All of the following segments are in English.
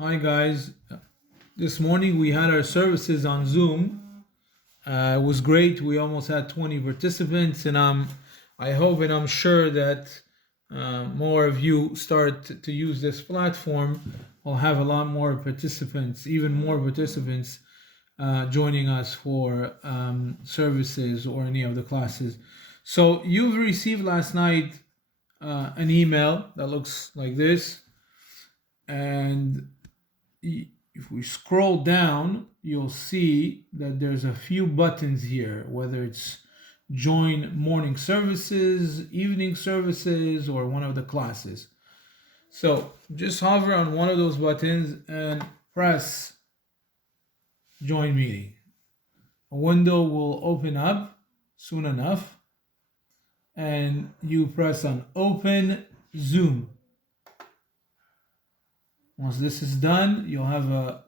Hi guys. This morning we had our services on Zoom. It was great. We almost had 20 participants, and I hope and I'm sure that more of you start to use this platform. We'll have a lot more participants, even more participants, joining us for services or any of the classes. So you've received last night an email that looks like this, and if we scroll down, you'll see that there's a few buttons here, whether it's join morning services, evening services, or one of the classes. So just hover on one of those buttons and press join meeting. A window will open up soon enough, and you press on open Zoom. Once this is done, you'll have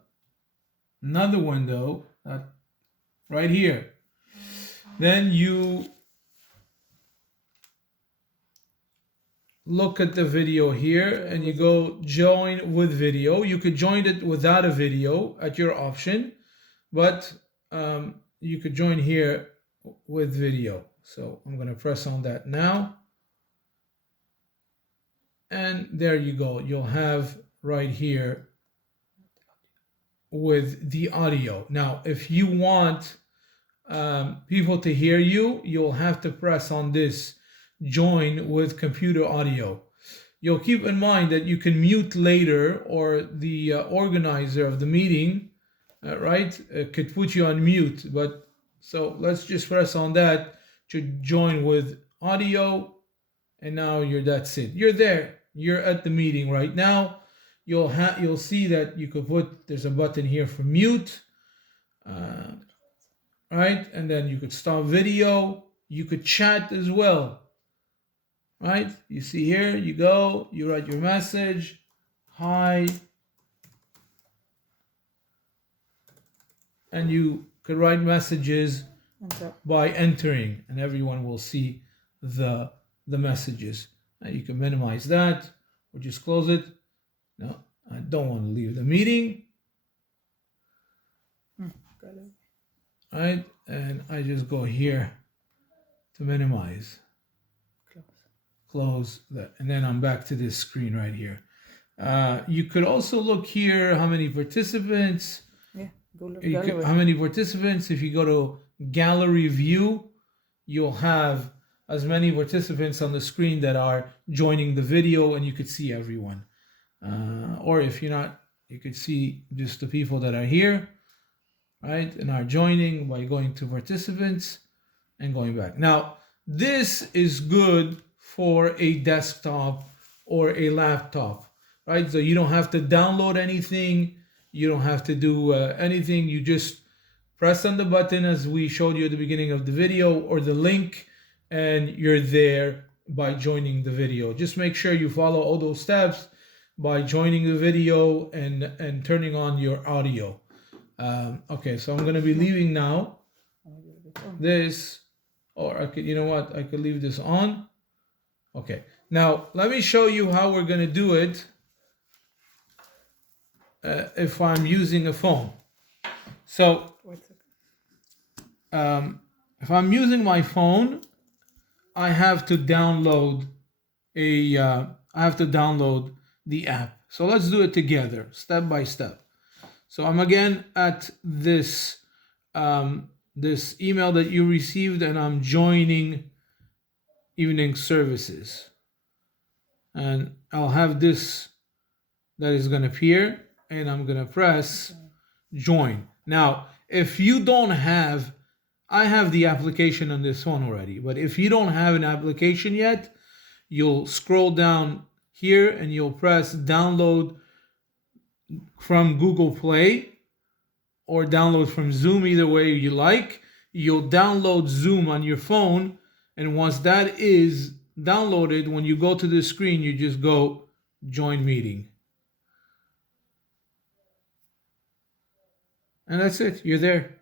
another window right here. Then you look at the video here and you go join with video. You could join it without a video at your option, but you could join here with video. So I'm going to press on that now. And there you go. You'll have right here with the audio. Now, if you want people to hear you, you'll have to press on this join with computer audio. You'll keep in mind that you can mute later, or the organizer of the meeting, could put you on mute. But so let's just press on that to join with audio, and now that's it. You're there. You're at the meeting right now. You'll see that you could there's a button here for mute, right? And then you could stop video. You could chat as well, right? You see here, you go, you write your message, hi, and you could write messages by entering, and everyone will see the messages. Now you can minimize that or just close it. No, I don't want to leave the meeting. Right, and I just go here to minimize, close that, and then I'm back to this screen right here. You could also look here how many participants. How many participants? If you go to gallery view, you'll have as many participants on the screen that are joining the video, and you could see everyone. Or if you're not, you could see just the people that are here, right, and are joining by going to participants and going back. Now, this is good for a desktop or a laptop, right? So you don't have to download anything. You don't have to do anything. You just press on the button as we showed you at the beginning of the video, or the link, and you're there by joining the video. Just make sure you follow all those steps by joining the video and turning on your audio. Okay, so I'm going to be leaving now this, or I could, you know what, I could leave this on. Okay, now let me show you how we're going to do it if I'm using a phone. So if I'm using my phone, I have to download the app. So let's do it together, step by step. So I'm again at this this email that you received, and I'm joining evening services. And I'll have this that is going to appear, and I'm going to press join. Now, if you don't have, I have the application on this phone already, but if you don't have an application yet, you'll scroll down here and you'll press download from Google Play or download from Zoom, either way you like. You'll download Zoom on your phone, and once that is downloaded, when you go to the screen, you just go join meeting. And that's it, you're there.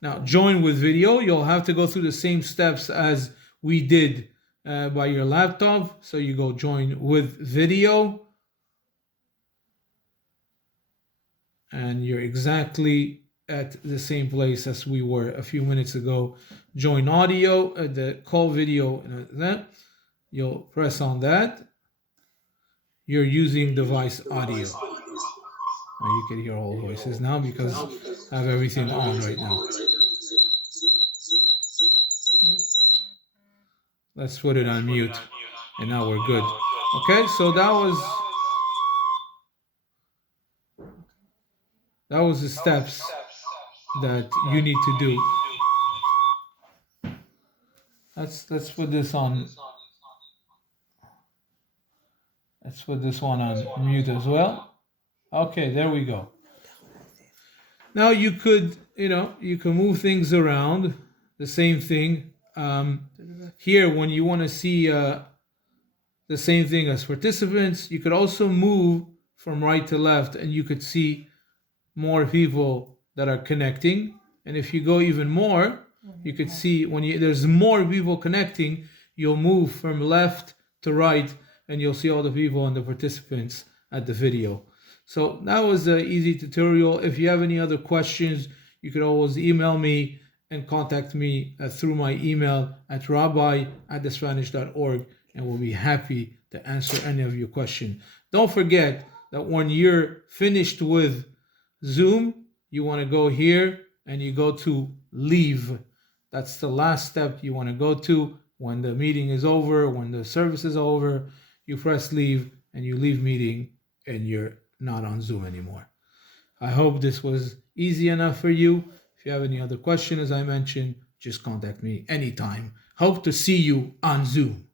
Now, join with video, you'll have to go through the same steps as we did by your laptop. So you go join with video. and you're exactly at the same place as we were a few minutes ago. Join audio, the call video, that you'll press on that. You're using device audio. You can hear all voices now because I have everything on right now. Let's put it on mute, and now we're good. Okay, so that was the steps that you need to do. Let's put this on. Let's put this one on mute as well. Okay, there we go. Now you could move things around. The same thing here when you want to see the same thing as participants. You could also move from right to left, and you could see more people that are connecting. And if you go even more, you could see when there's more people connecting, you'll move from left to right, and you'll see all the people and the participants at the video. So that was an easy tutorial. If you have any other questions, you could always email me and contact me through my email at rabbi@thespanish.org, and we'll be happy to answer any of your questions. Don't forget that when you're finished with Zoom, you want to go here and you go to leave. That's the last step you want to go to. When the meeting is over, when the service is over, you press leave and you leave meeting, and you're not on Zoom anymore. I hope this was easy enough for you. If you have any other question, as I mentioned, just contact me anytime. Hope to see you on Zoom.